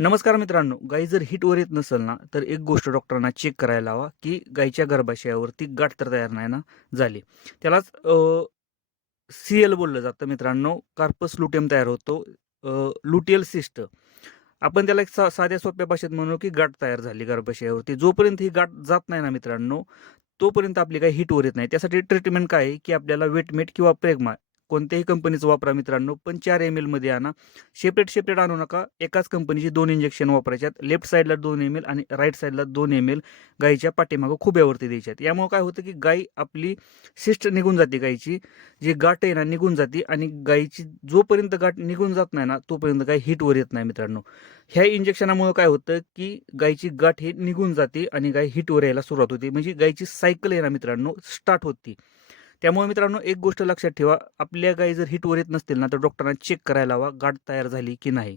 नमस्कार मित्रांनो, गाय जर हिटवर येत नसेल ना, तर एक गोष्ट डॉक्टरांना चेक करायला हवा, की गायीच्या गर्भाशयावरती गाठ तर तयार नाही ना झाली. त्यालाच सीएल बोललं जातं मित्रांनो, कार्पस लुटेम तयार होतो. Luteal cyst. आपण त्याला एक साध्या सोप्या भाषेत म्हणू, की गाठ तयार झाली गर्भाशयावरती. जोपर्यंत ही गाठ जात नाही ना मित्रांनो, तोपर्यंत आपली काही हिटवर येत नाही. त्यासाठी ट्रीटमेंट काय आहे, की आपल्याला वेटमेट किंवा प्रेग्मा कोणत्याही कंपनीचं वापरा मित्रांनो, पण 4 ml मध्ये आणा. सेपरेट आणू नका. एकाच कंपनीची 2 इंजेक्शन वापरायच्यात. लेफ्ट साइडला 2 ml आणि राइट साइडला 2 ml गायीच्या पाठीमागं खुब्यावरती द्यायच्यात. यामुळे काय होतं, की गाय आपली सिस्ट निघून जाते गायीची. जी गाठ आहे ना निघून जाते आणि गायीची जोपर्यंत गाठ निघून जात नाही ना, तोपर्यंत गाय हिटवर येत नाही मित्रांनो. ह्या इंजेक्शनामुळे काय होतं, की गायीची गाठ ही निघून जाते आणि गाय हिटवर यायला सुरुवात होते. म्हणजे गायीची सायकल आहे ना मित्रांनो, स्टार्ट होती. त्यामुळे मित्रांनो एक गोष्ट लक्षात ठेवा, आपल्या गायी जर हिटवर येत नसतील ना, तर डॉक्टरांना चेक करायला हवा, गाठ तयार झाली की नाही.